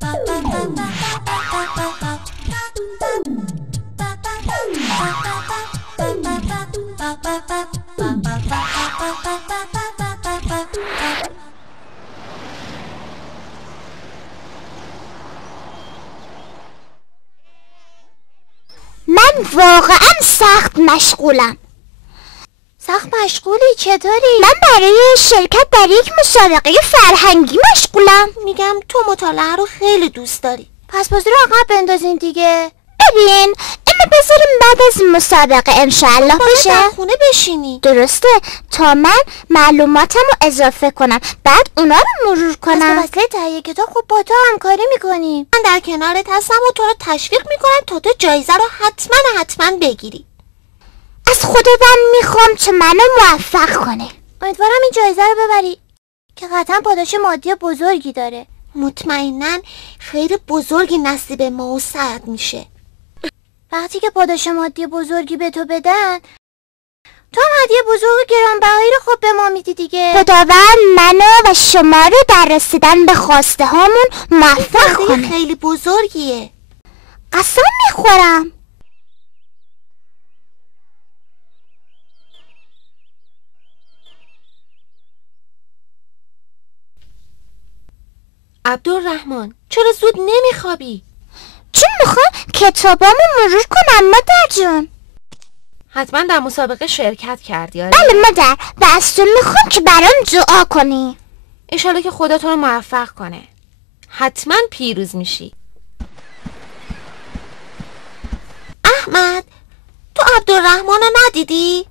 من واقعا سخت مشغولم. سخت مشغولی؟ چطوری؟ من برای شرکت در یک مسابقه فرهنگی مشغولم. میگم تو مطالعه رو خیلی دوست داری، پس بازی رو عقب بندازین دیگه. ببین اینو بذاریم بعد از مسابقه انشالله بشه. باید در خونه بشینی. درسته، تا من معلوماتم رو اضافه کنم بعد اونا رو مرور کنم. پس به وسیله تهیه کتاب خب با تو همکاری میکنیم. من در کنارت هستم و تو رو تشویق میکنم تا تو جایزه رو حتما بگیری. از خداوند میخوام که منو موفق کنه. امیدوارم این جایزه رو ببری که قطعا پاداش مادی بزرگی داره. مطمئناً خیر بزرگی نصیب ما و سعد میشه. وقتی که پاداش مادی بزرگی به تو بدن، تو هم هدیه بزرگ گرانبهایی رو خب به ما میدی دیگه. خداوند منو و شما رو در رسیدن به خواسته هامون موفق کنه. خیلی بزرگیه. قسم میخورم. عبدالرحمن چرا زود نمیخوابی؟ چون میخوام کتابامو مرور کنم مادر جون. حتما در مسابقه شرکت کردی آره؟ بله مادر، و از تو میخوام که برام دعا کنی. انشالله که خدا تو رو موفق کنه. حتما پیروز میشی. احمد تو عبدالرحمن رو ندیدی؟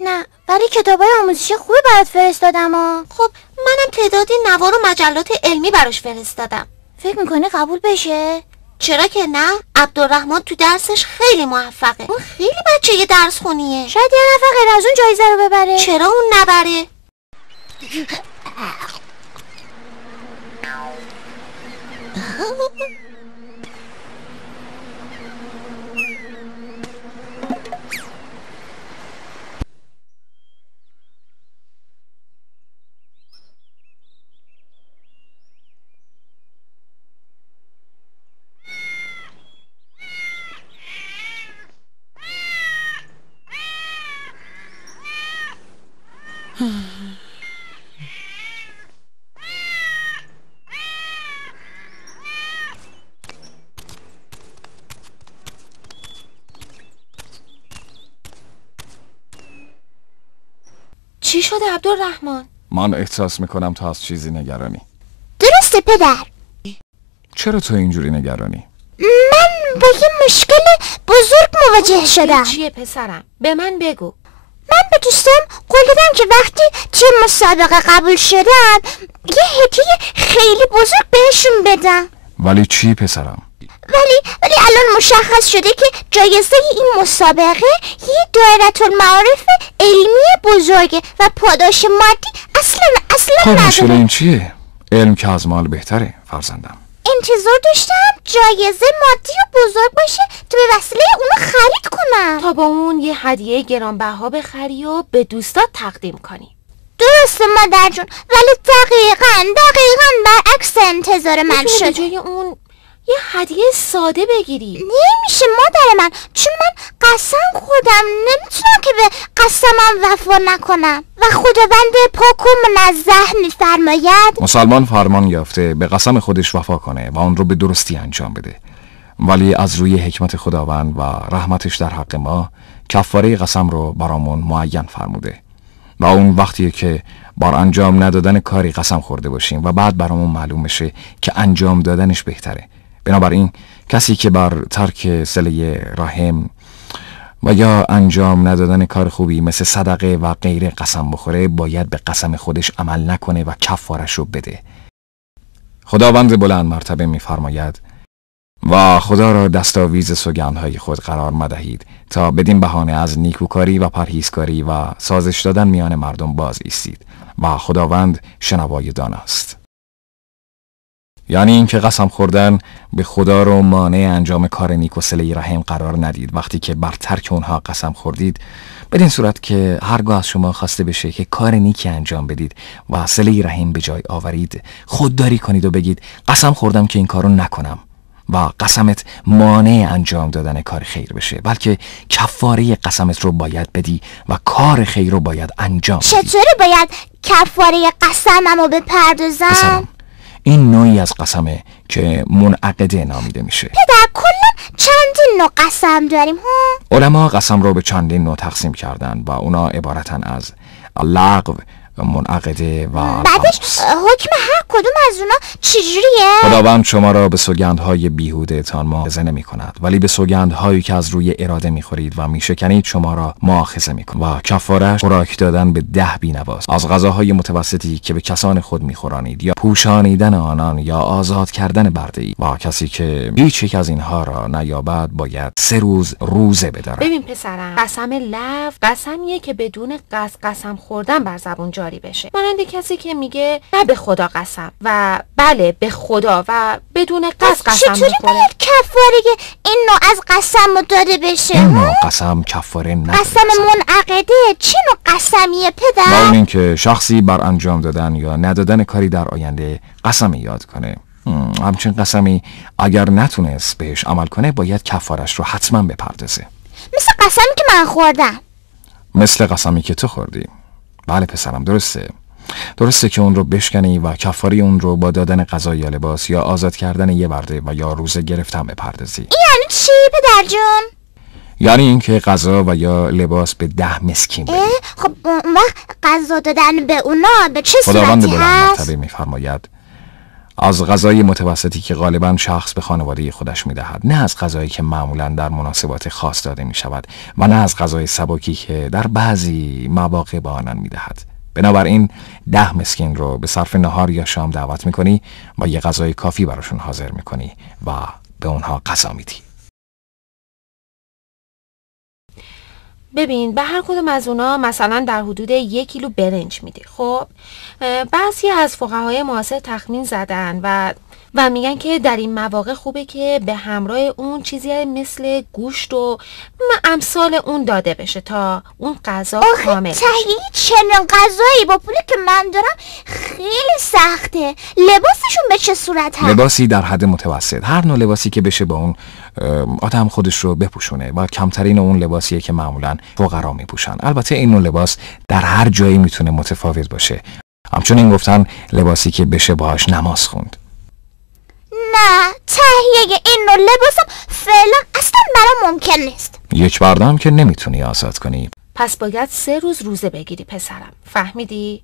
نه ولی کتابای آموزشی خوبی برات فرستادم ها. خب منم تعدادی نوار و مجلات علمی براش فرستادم. فکر میکنی قبول بشه؟ چرا که نه؟ عبدالرحمن تو درسش خیلی موفقه. اون خیلی بچه یه درس خونیه. شاید یه نفر غیر از اون جایزه رو ببره. چرا اون نبره؟ چی شده عبدالرحمن؟ من احساس میکنم تو از چیزی نگرانی. درسته پدر. چرا تو اینجوری نگرانی؟ من با یه مشکل بزرگ مواجه شدم. چیه پسرم؟ به من بگو. من به دوستم قول دادم که وقتی توی مسابقه قبول شدم یه هدیه خیلی بزرگ بهشون بدم. ولی چی پسرم؟ ولی الان مشخص شده که جایزه این مسابقه یه دایره المعارف علمی بزرگه و پاداش مادی اصلا خب مشکل نداره. این چیه؟ علم که از مال بهتره فرزندم. انتظار داشتم جایزه مادی و بزرگ باشه تو به وسیله اونو خرید کنم تا با اون یه هدیه گرانبها بخری و به دوستات تقدیم کنی. درسته مادر جون، ولی دقیقاً برعکس انتظار من شد. شد. جای اون یه هدیه ساده بگیری. نمیشه مادر من، چون من قسم خوردم نمیتونم که به قسمم وفا نکنم و خداوند پاک و منزه میفرماید مسلمان فرمان یافته به قسم خودش وفا کنه و اون رو به درستی انجام بده، ولی از روی حکمت خداوند و رحمتش در حق ما کفاره قسم رو برامون معین فرموده و اون وقتیه که بار انجام ندادن کاری قسم خورده باشیم و بعد برامون معلوم بشه که انجام دادنش بهتره. بنابراین کسی که بر ترک صله رحم و یا انجام ندادن کار خوبی مثل صدقه و غیره قسم بخوره باید به قسم خودش عمل نکنه و کفارش رو بده. خداوند بلند مرتبه می‌فرماید و خدا را دستاویز سوگندهای خود قرار مدهید تا بدین بهانه از نیکوکاری و پرهیزکاری و سازش دادن میان مردم باز ایستید و خداوند شنوای داناست. یعنی اینکه قسم خوردن به خدا رو مانع انجام کار نیک و صله رحم قرار ندید. وقتی که بر ترک اونها قسم خوردید، بدین صورت که هرگاه از شما خواسته بشه که کار نیکی انجام بدید و صله رحم به جای آورید، خودداری کنید و بگید قسم خوردم که این کارو نکنم و قسمت مانع انجام دادن کار خیر بشه، بلکه کفاره قسمت رو باید بدی و کار خیر رو باید انجام بدی. چطوری باید کفاره قسممو بپردازم؟ این نوعی از قسمه که منعقده نامیده میشه. پدر کلا چندین نوع قسم داریم ها؟ علما قسم رو به چندین نوع تقسیم کردن و اونا عبارتن از لغو، منعقده و بعدش حکم هر کدوم از اونا چجوریه؟ خداوند شما را به سوگندهای بیهوده تان مؤاخذه نمی کند، ولی به سوگندهایی که از روی اراده می خورید و می شکنید شما را مؤاخذه می کند و کفارش خوراک دادن به 10 بینواست از غذاهای متوسطی که به کسان خود می خورانید یا پوشانیدن آنان یا آزاد کردن برده‌ای و کسی که هیچ یک از اینها را نیابد باید 3 روز روزه بدارد. ببین پسرم، قسم لغو قسمیه که بدون قسم خوردن بر زبون جاری بشه، مانند کسی که میگه نه به خدا قسم و بله به خدا و بدون قسم چطوری باید کفاره این نوع از قسم رو داده بشه؟ این نوع قسم کفاره نداره. قسم منعقده چه نوع قسمیه پدر؟ با این که شخصی بر انجام دادن یا ندادن کاری در آینده قسم یاد کنه، همچنین قسمی اگر نتونست بهش عمل کنه باید کفارش رو حتما بپردازه. مثل قسمی که من خوردم. مثل قسمی که تو خوردی. بله پسرم، درسته که اون رو بشکنی و کفاری اون رو با دادن غذا یا لباس یا آزاد کردن یه برده و یا روزه گرفتن بپردازی. این یعنی چی پدر جون؟ یعنی اینکه غذا و یا لباس به 10 مسکین بدی. خب اون وقت غذا دادن به اونا به چه صورتی خداوند هست؟ بلند مرتبه می‌فرماید از غذای متوسطی که غالباً شخص به خانواده خودش می‌دهد، نه از غذایی که معمولاً در مناسبات خاص داده می‌شود و نه از غذای سبکی که در بعضی مواقع به آنان می‌دهد. بنابراین 10 مسکین رو به صرف نهار یا شام دعوت می‌کنی و یه غذای کافی براشون حاضر می‌کنی و به اونها غذا میدی. ببین به هر کدوم از اونا مثلا در حدود 1 کیلو برنج میدی. خب بعضی از فقهای معاصر تخمین زدن و میگن که در این مواقع خوبه که به همراه اون چیزی مثل گوشت و امثال اون داده بشه تا اون غذا کامل بشه. تهیه چنین غذایی با پولی که من دارم خیلی سخته. لباسشون به چه صورت هست؟ لباسی در حد متوسط، هر نوع لباسی که بشه با اون آدم خودش رو بپوشونه و کمترین اون لباسیه که معمولاً فقرا میپوشن. البته این نوع لباس در هر جایی میتونه متفاوت باشه. همچنین گفتن لباسی که بشه باهاش نماز خوند. نه، تهیه این نوع لباسم فعلا اصلا برام ممکن نیست. یک بردم که نمیتونی آزاد کنی. پس باید 3 روز روزه بگیری پسرم، فهمیدی؟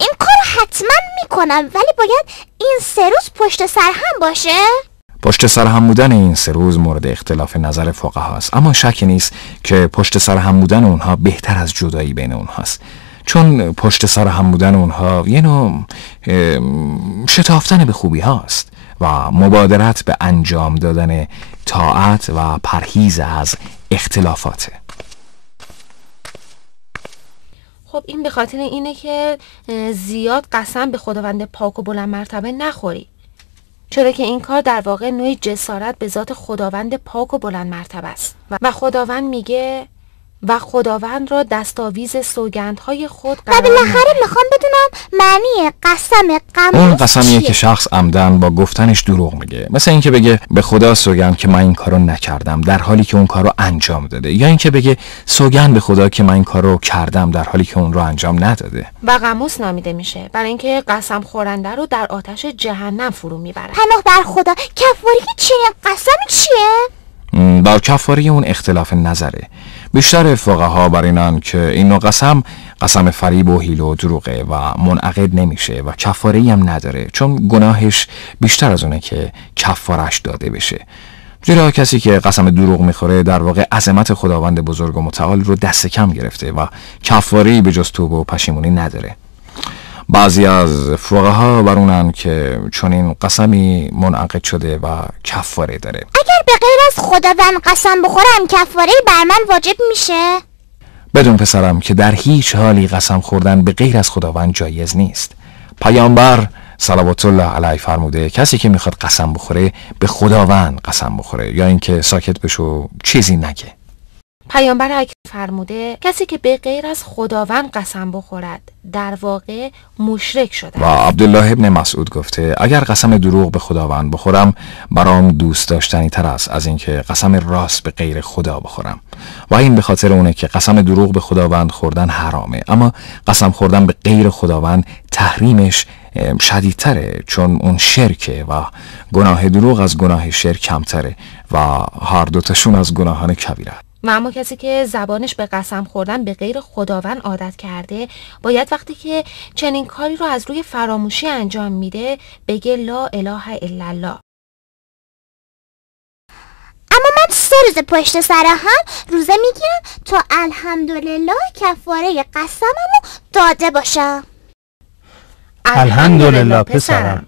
این کار حتما میکنم، ولی باید این 3 روز پشت سر هم باشه؟ پشت سر هم بودن این 3 روز مورد اختلاف نظر فقهاست، اما شکی نیست که پشت سر هم بودن اونها بهتر از جدایی بین اونهاست، چون پشت سر هم بودن اونها یه نوع شتافتن به خوبی هاست و مبادرت به انجام دادن طاعت و پرهیز از اختلافاته. خب این به خاطر اینه که زیاد قسم به خداوند پاک و بلند مرتبه نخوری، چرا که این کار در واقع نوعی جسارت به ذات خداوند پاک و بلند مرتبه است و خداوند میگه و خداوند را دستاویز سوگندهای خود قرار میده. و بالاخره میخوام بدونم معنی قسم قموس اون قسمیه که شخص عمدن با گفتنش دروغ میگه، مثل اینکه بگه به خدا سوگند که من این کارو نکردم در حالی که اون کارو انجام داده، یا اینکه بگه سوگند به خدا که من این کارو کردم در حالی که اون رو انجام نداده. و قموس نامیده میشه برای اینکه قسم خورنده رو در آتش جهنم فرو میبره. پناه بر خدا، کفاره چنین قسمی چیه؟ در کفاره اون اختلاف نظره. بیشتر فقها بر اینن که این نوع قسم فریب و حیله و دروغه و منعقد نمیشه و کفاره‌ای هم نداره، چون گناهش بیشتر از اونه که کفارش داده بشه. زیرا کسی که قسم دروغ میخوره در واقع عظمت خداوند بزرگ و متعال رو دست کم گرفته و کفاره‌ای به جز توبه و پشیمونی نداره. بعضی از فقها بر اونن که چون این قسمی منعقد شده و کفاره داره. اگر به غیر از خداوند قسم بخورم کفاره بر من واجب میشه؟ بدون پسرم که در هیچ حالی قسم خوردن به غیر از خداوند جایز نیست. پیامبر صلوات الله علیه فرموده کسی که میخواد قسم بخوره به خداوند قسم بخوره یا اینکه ساکت بشه و چیزی نگه. پیامبر اکرم فرموده کسی که به غیر از خداوند قسم بخورد در واقع مشرک شده. و عبدالله ابن مسعود گفته اگر قسم دروغ به خداوند بخورم برام دوست داشتنی تر است از اینکه قسم راست به غیر خدا بخورم. و این به خاطر اونه که قسم دروغ به خداوند خوردن حرامه، اما قسم خوردن به غیر خداوند تحریمش شدیدتره، چون اون شرکه و گناه دروغ از گناه شرک کمتره و هر دوتاشون از گناهان کبیره. و اما کسی که زبانش به قسم خوردن به غیر خداوند عادت کرده باید وقتی که چنین کاری رو از روی فراموشی انجام میده بگه لا اله الا الله. اما من 3 روز پشت سر هم روزه میگیرم تا الحمدلله کفاره قسممو داده باشم. الحمدلله پسرم.